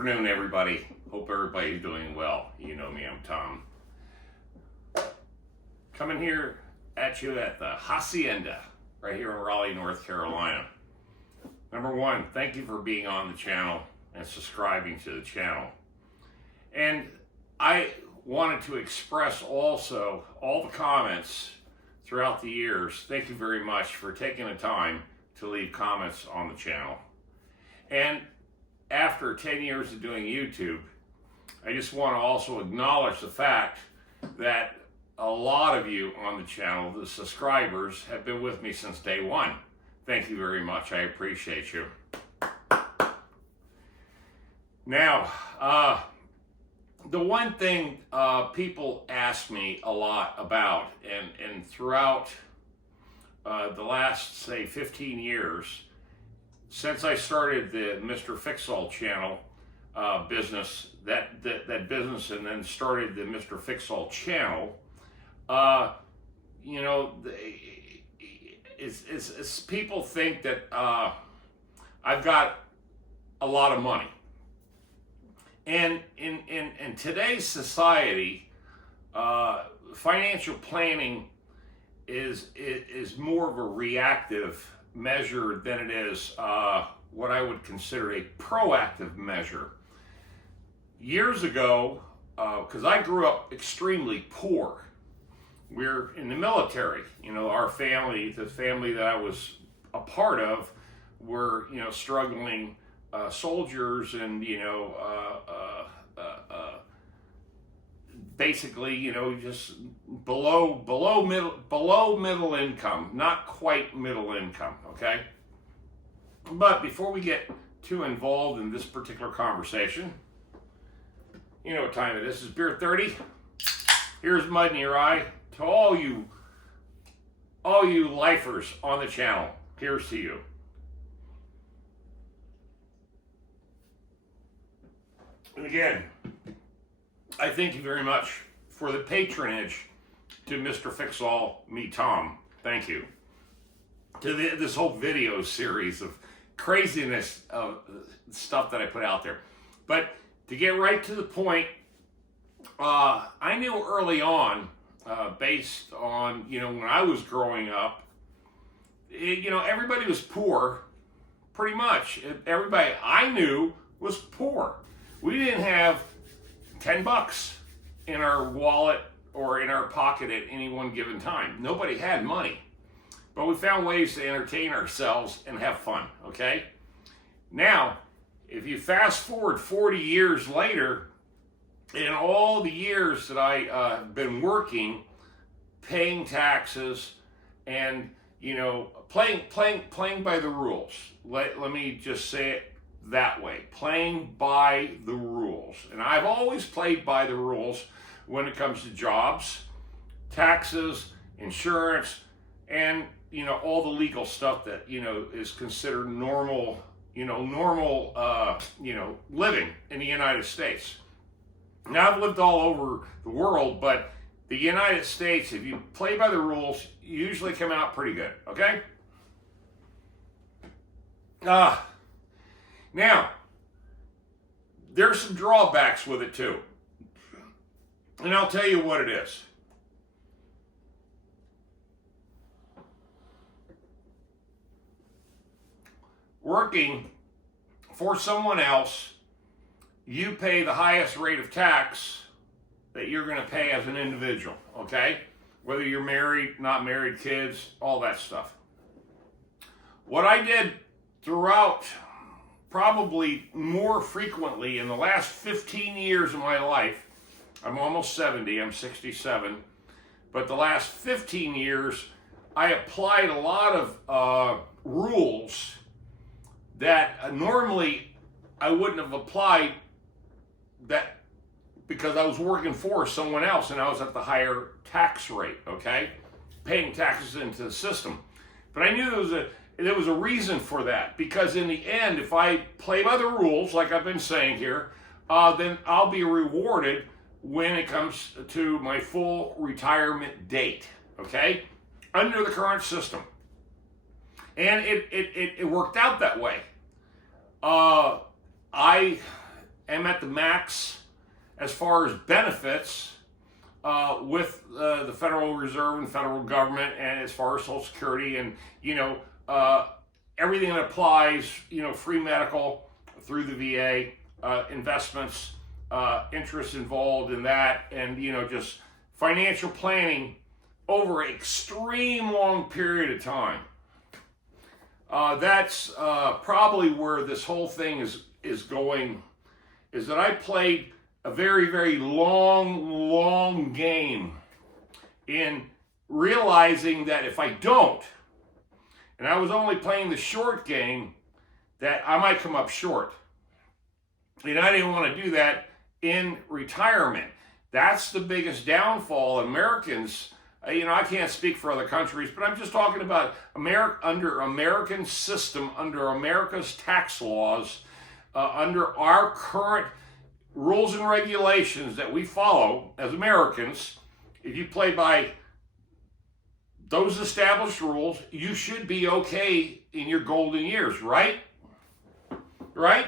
afternoon, everybody. Hope everybody's doing well. You know me, I'm Tom. Coming here at you at the Hacienda, right here in Raleigh, North Carolina. Number one, thank you for being on the channel and subscribing to the channel. And I wanted to express also all the comments throughout the years. Thank you very much for taking the time to leave comments on the channel. And after 10 years of doing YouTube, I just want to also acknowledge the fact that a lot of you on the channel, the subscribers, have been with me since day one. Thank you very much. I appreciate you. Now, the one thing people ask me a lot about, and throughout the last, say, 15 years, since I started the Mr. Fix-All channel business, that business, and then started the Mr. Fix-All channel, you know, it's people think that I've got a lot of money. And in today's society, financial planning is more of a reactive measure than it is what I would consider a proactive measure. Years ago, because I grew up extremely poor, we're in the military. You know, our family, the family that I was a part of, were, you know, struggling soldiers, and, you know, basically, you know, just below middle income, not quite middle income, okay? But before we get too involved in this particular conversation, you know what time it is. It's beer 30. Here's mud in your eye. To all you lifers on the channel, here's to you. And again, I thank you very much for the patronage to Mr. Fix-All, me, Tom. Thank you. To this whole video series of craziness of stuff that I put out there. But to get right to the point, I knew early on, based on, you know, when I was growing up, you know, everybody was poor, pretty much. Everybody I knew was poor. We didn't have 10 bucks in our wallet or in our pocket at any one given time. Nobody had money. But we found ways to entertain ourselves and have fun, okay? Now, if you fast forward 40 years later, in all the years that I've been working, paying taxes, and, you know, playing by the rules. Let me just say it that way, playing by the rules. And I've always played by the rules when it comes to jobs, taxes, insurance, and, you know, all the legal stuff that, you know, is considered normal, living in the United States. Now, I've lived all over the world, but the United States, if you play by the rules, you usually come out pretty good, okay? Now, there's some drawbacks with it too. And I'll tell you what it is. Working for someone else, you pay the highest rate of tax that you're going to pay as an individual, okay? Whether you're married, not married, kids, all that stuff. What I did throughout, probably more frequently in the last 15 years of my life, I'm almost 70, I'm 67, but the last 15 years, I applied a lot of rules that normally I wouldn't have applied, that because I was working for someone else and I was at the higher tax rate, okay? Paying taxes into the system. But I knew there was a reason for that, because in the end, if I play by the rules, like I've been saying here, then I'll be rewarded when it comes to my full retirement date, okay? Under the current system. And it worked out that way. I am at the max as far as benefits with the Federal Reserve and federal government, and as far as Social Security and, everything that applies, free medical through the VA, investments, interest involved in that, and, just financial planning over an extreme long period of time. That's probably where this whole thing is going, is that I played a very, very long game in realizing that if I don't, and I was only playing the short game, that I might come up short. And I didn't want to do that in retirement. That's the biggest downfall. Americans, I can't speak for other countries, but I'm just talking about under American system, under America's tax laws, under our current rules and regulations that we follow as Americans. If you play by those established rules, you should be okay in your golden years, right? Right?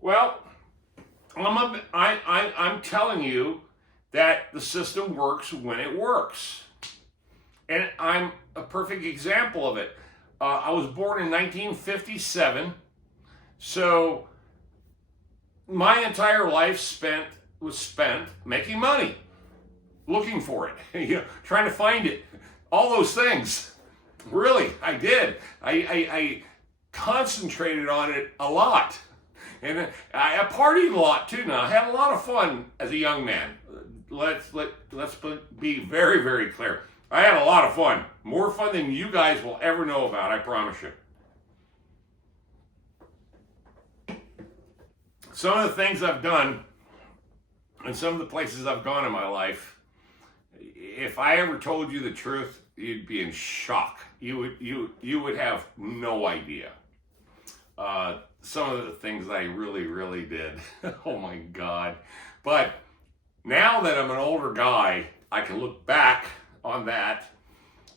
Well, I'm telling you that the system works when it works. And I'm a perfect example of it. I was born in 1957, so my entire life was spent making money, looking for it, trying to find it, all those things. Really, I did. I concentrated on it a lot. And I partied a lot too. Now, I had a lot of fun as a young man. Let's be very, very clear. I had a lot of fun. More fun than you guys will ever know about, I promise you. Some of the things I've done and some of the places I've gone in my life, if I ever told you the truth, you'd be in shock. You would have no idea. Some of the things I really, really did. Oh my God. But now that I'm an older guy, I can look back on that,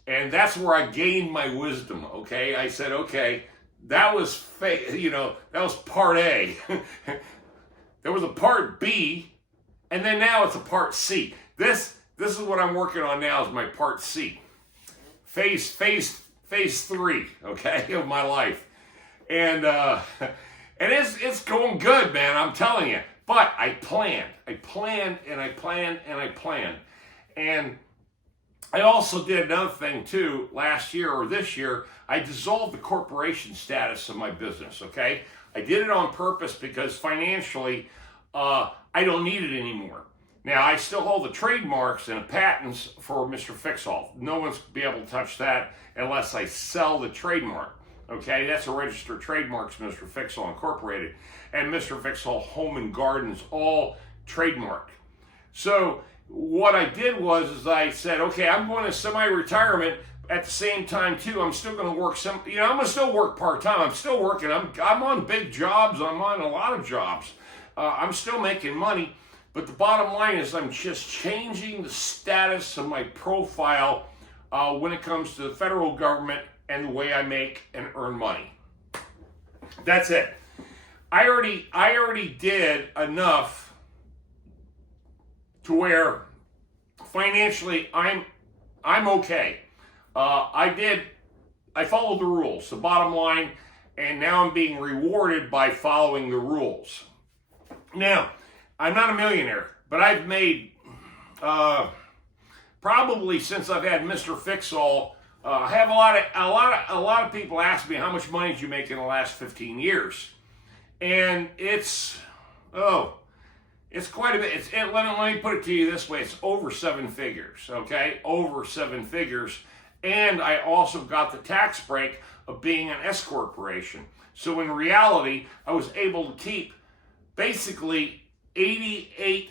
and that's where I gained my wisdom, okay? I said, okay, that was that was part A. There was a part B, and then now it's a part C. This is what I'm working on now, is my part C. Phase 3, okay, of my life. And it's going good, man, I'm telling you. But I planned. And I also did another thing too last year or this year. I dissolved the corporation status of my business, okay? I did it on purpose because financially, I don't need it anymore. Now, I still hold the trademarks and the patents for Mr. Fixall. No one's going to be able to touch that unless I sell the trademark. Okay, that's a registered trademarks, Mr. Fixall Incorporated, and Mr. Fixall Home and Gardens, all trademarked. So what I did was I said, okay, I'm going to semi-retirement. At the same time, too, I'm still going to work I'm going to still work part-time. I'm still working. I'm on big jobs. I'm on a lot of jobs. I'm still making money. But the bottom line is I'm just changing the status of my profile when it comes to the federal government and the way I make and earn money. That's it. I already did enough to where financially I'm okay. I followed the rules, the bottom line, and now I'm being rewarded by following the rules. Now, I'm not a millionaire, but I've made probably since I've had Mr. Fixall. I have a lot of people ask me how much money did you make in the last 15 years, and it's quite a bit. Let me put it to you this way: it's over 7 figures. Okay, over 7 figures, and I also got the tax break of being an S corporation. So in reality, I was able to keep basically 88%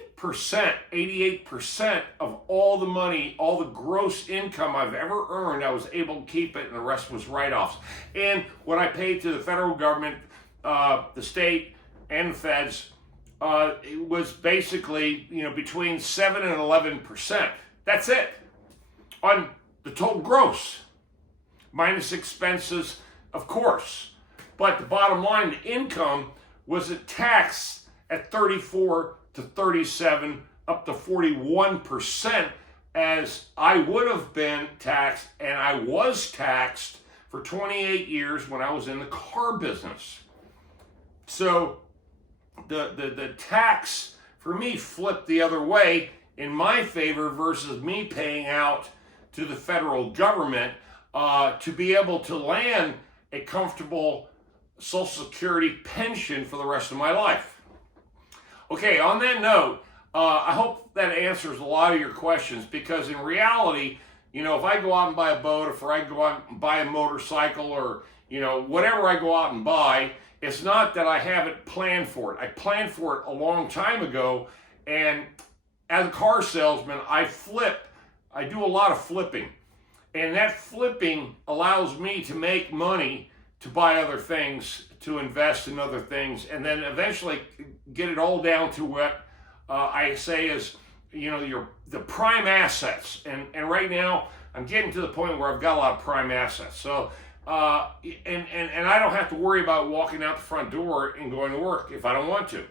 of all the money, all the gross income I've ever earned, I was able to keep it, and the rest was write-offs. And what I paid to the federal government, the state, and the feds, it was basically, between 7 and 11%. That's it on the total gross, minus expenses, of course. But the bottom line, the income was it taxed at 34 to 37 up to 41%, as I would have been taxed, and I was taxed for 28 years when I was in the car business. So the tax for me flipped the other way in my favor versus me paying out to the federal government to be able to land a comfortable Social Security pension for the rest of my life. Okay, on that note, I hope that answers a lot of your questions, because in reality, you know, if I go out and buy a boat, if I go out and buy a motorcycle, or, you know, whatever I go out and buy, it's not that I haven't planned for it. I planned for it a long time ago, and as a car salesman, I do a lot of flipping. And that flipping allows me to make money to buy other things, to invest in other things, and then eventually get it all down to what I say is, you know, the prime assets. And right now, I'm getting to the point where I've got a lot of prime assets. So, and I don't have to worry about walking out the front door and going to work if I don't want to.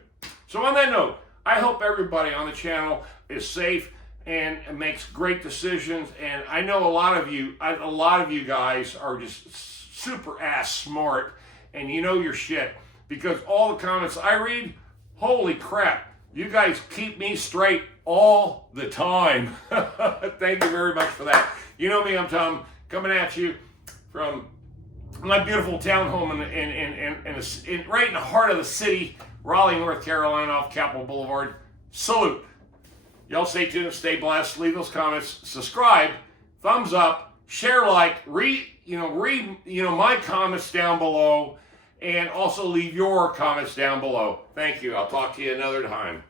So on that note, I hope everybody on the channel is safe and makes great decisions. And I know a lot of you guys are just super ass smart, and you know your shit, because all the comments I read, holy crap, you guys keep me straight all the time. Thank you very much for that. You know me, I'm Tom, coming at you from my beautiful townhome right in the heart of the city, Raleigh, North Carolina, off Capitol Boulevard. Salute. Y'all stay tuned, stay blessed, leave those comments, subscribe, thumbs up, share, like, read my comments down below, and also leave your comments down below. Thank you. I'll talk to you another time.